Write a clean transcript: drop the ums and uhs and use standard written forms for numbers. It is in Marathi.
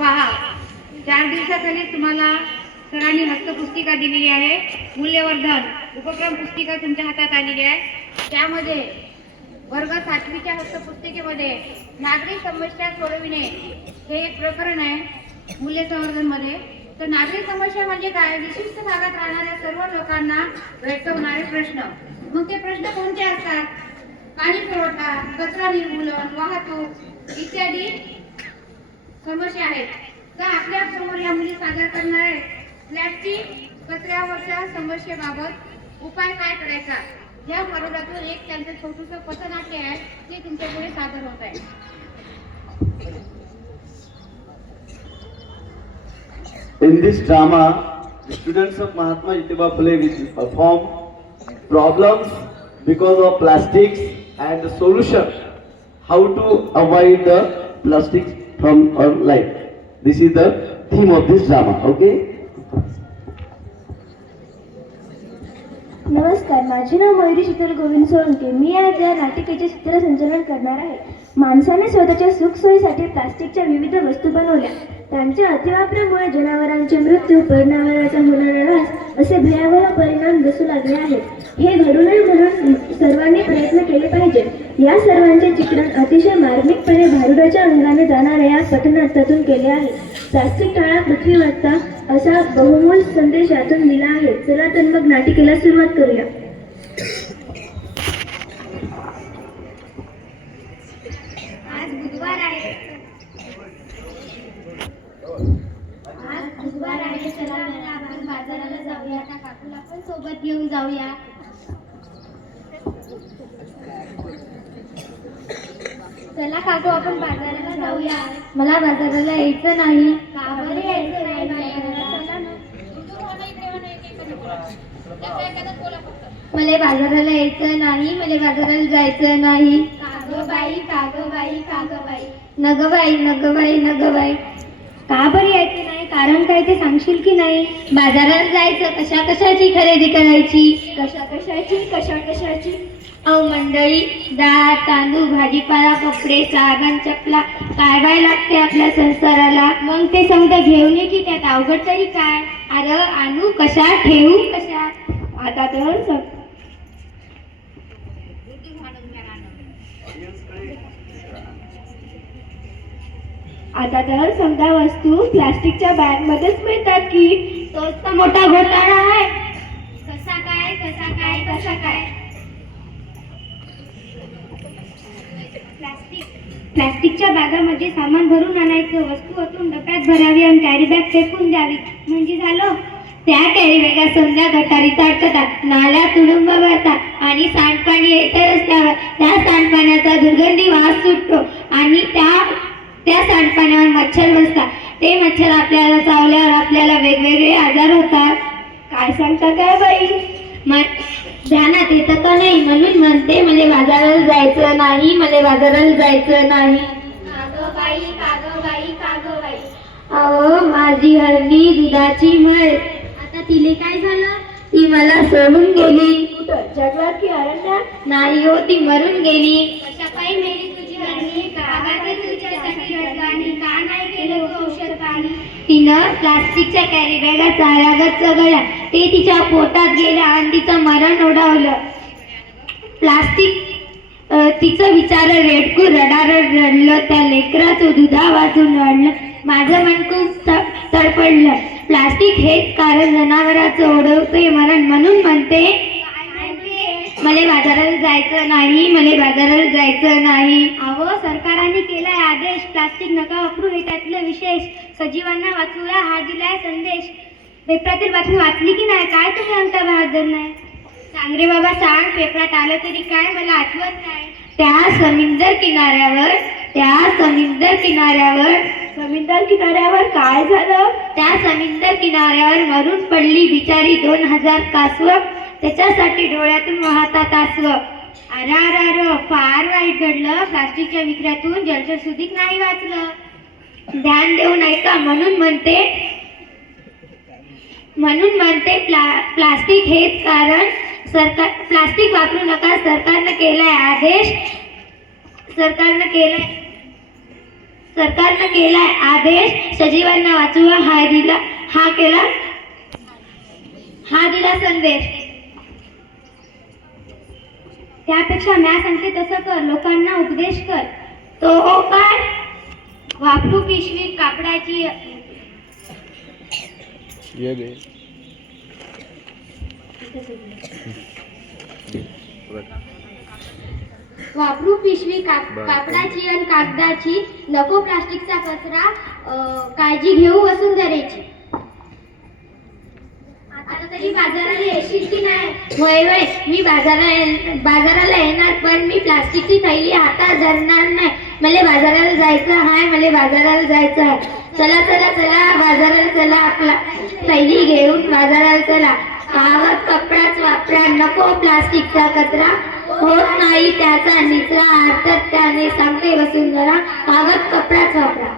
पहा, 4 दिवसाखाली तुम्हाला सरांनी हस्तपुस्तिका दिलेली आहे. मूल्यवर्धन उपक्रम पुस्तिका तुमच्या हातात आलेली आहे. त्यामध्ये वर्ग 7वीच्या हस्तपुस्तिकेमध्ये नागरी समस्या सोडविणे हे एक प्रकरण आहे मूल्य संवर्धन मध्ये. तर नागरी समस्या म्हणजे काय? विशिष्ट भागात राहणाऱ्या सर्व लोकांना भेडसावणारे प्रश्न. मग ते प्रश्न कोणते असतात? पाणी पुरवठा, कचरा निर्मूलन, वाहतूक इत्यादी समस्या आहेत. तर आपल्या समोर या मुली सादर करणार आहेत प्लास्टिक कचऱ्यावरच्या समस्येबाबत उपाय काय करायचा. या मरोड्यातून एक त्यांचं छोटूसं पथनाट्य आहे ते तुमच्यापुढे सादर होत आहे. In this drama, the students of Mahatma Jyotiba Phule will perform problems because of plastics and the solution how to avoid the plastics from our life. This is the theme of this drama. Okay. नमस्कार, माझे नाव मयुरी शीतल गोविंद सोळंके. मी आज या नाटिकेचे सूत्रसंचालन करणार आहे. माणसाने स्वतःच्या सुखसोयीसाठी प्लास्टिकच्या विविध वस्तू बनवल्या. त्यांच्या अतिवापरामुळे जनावरांचे मृत्यू, पर्यावरणाचा होणारा ऱ्हास असे भयावह परिणाम दिसू लागले आहेत. हे घडू नये म्हणून सर्वांनी प्रयत्न केले पाहिजेत. या सर्वांचे चित्रण अतिशय मार्मिकपणे भारुडाच्या अंगाने जाणाऱ्या या पथनाट्यातून केले आहे. प्लास्टिक टाळा, पृथ्वी वाचवा असा बहुमोल संदेश यातून दिला आहे. चला तर मग नाटिकेला सुरुवात करूया. आज बुधवार आहे. चला आपण बाजाराला जाऊया. काकूला पण सोबत घेऊन जाऊया. चला काकू आपण बाजाराला जाऊया. मला बाजाराला यायचं नाही. का बरं यायचं नाही बाजाराला? मला बाजाराला यायचं नाही. मला बाजाराला जायचं नाही. कागोबाई कागोबाई कागोबाई. नगबाई नगबाई नगबाई. का बरं यायचं नाही? कारण काय ते सांगशील की नाही? बाजारात जायचं, कशा कशाची खरेदी करायची? कशा कशाची? अहो मंडळी, डाळ तांदूळ भाजीपाला कपडे साबण चपला काय बाय लागते आपल्या संसाराला. मग ते समजा घेऊन ये की त्यात अवघड तरी काय? अरे आणू कशा, ठेवू कशा? आता तर समजा वस्तू प्लास्टिकच्या बॅग मध्येच मिळतात की. तोच तर मोठा घोटाळा आहे. कसा काय? प्लास्टिकच्या बॅगामध्ये सामान भरून आणायचं, वस्तू ओतून डब्यात भरावी आणि कॅरी बॅग फेकून द्यावी म्हणजे झालं. त्या कॅरी बॅगा समजा गटारीत अडकतात, नाल्या तुडुंब भरतात आणि सांडपाणी येतं रस्त्यावर. त्या सांडपाण्याचा दुर्गंधी वास सुटतो आणि त्या सांडपाण्यावर मच्छर बसतात. ते मच्छर आपल्याला चावल्यावर आपल्याला वेगवेगळे आजार होतात. काय सांगता काय बाई? ध्यानात येतं का नाही? म्हणून म्हणते मला बाजाराला जायचं नाही. कागोबाई. अहो माझी हरणी दुधाची म्हैस. आता तिले काय झालं? ती मला सोडून गेली. कुठं, जंगलात की अरण्यात? नाही हो, ती मरून गेली. कशा पायी मेली तुझी हरणी? कागाचे तुझ्यासाठी रडगाणी. का नाही केलं तू औषध पाणी? तिनं प्लास्टिकच्या कॅरी बॅगा चारागत चगळल्या. ते तिच्या पोटात गेल्या आणि तिचं मरण ओढावलं. प्लास्टिक तिचं विचार रेडकू रडारड रडलं. त्या लेकराचं दुधा वाचून रडलं. माझं मन खूप तडपडलं. प्लास्टिक हेच कारण जनावरांचं ओढवते मरण. म्हणून म्हणते मला बाजाराला जायचं नाही. अहो सरकारने केलाय आदेश, प्लास्टिक नका वापरू हे त्यातलं विशेष. सजीवांना वाचूया हा दिलाय संदेश. पेपरातील बातमी वाचली की नाही? काय तुम्ही आमचा बहादर नाही? सांग रे बाबा सांग. पेपरात आलं तरी काय? मला आठवत नाही. त्या समुद्र किनाऱ्यावर काय झालं? त्या समुद्र किनाऱ्यावर मरून पडली बिचारी 2000 कासव. त्याच्यासाठी डोळ्यातून वाहतात आसव. अरे फार वाईट घडलं. प्लास्टिकच्या विक्र्यातून जलचरसुधीक नाही वाचलं. ध्यान देऊन ऐका. म्हणून म्हणते प्लास्टिक हेच कारण. प्लास्टिक वापरू नका. सरकारनं केलाय आदेश. सरकारनं केलाय आदेश सजीवांना वाचवा हा दिला संदेश. त्यापेक्षा म्या सांगते तसं कर, लोकांना उपदेश कर. तो काय? वापरू पिशवी कापडाची वापरू पिशवी कापडाची आणि कागदाची, नको प्लास्टिकचा कचरा, काळजी घेऊ वसुंधरेची. आता तरी बाजाराला येशील की नाही? होय मी बाजाराला येणार, पण मी प्लास्टिकची थैली हातात धरणार नाही. मला बाजाराला जायचं आहे. चला बाजाराला चला, आपला थैली घेऊन बाजाराला चला. कागद कपडाच वापरा, नको प्लास्टिकचा कचरा, होत नाही त्याचा निचरा. अर्थात त्याने सांगते वसुंधरा, कागद कपडाच वापरा.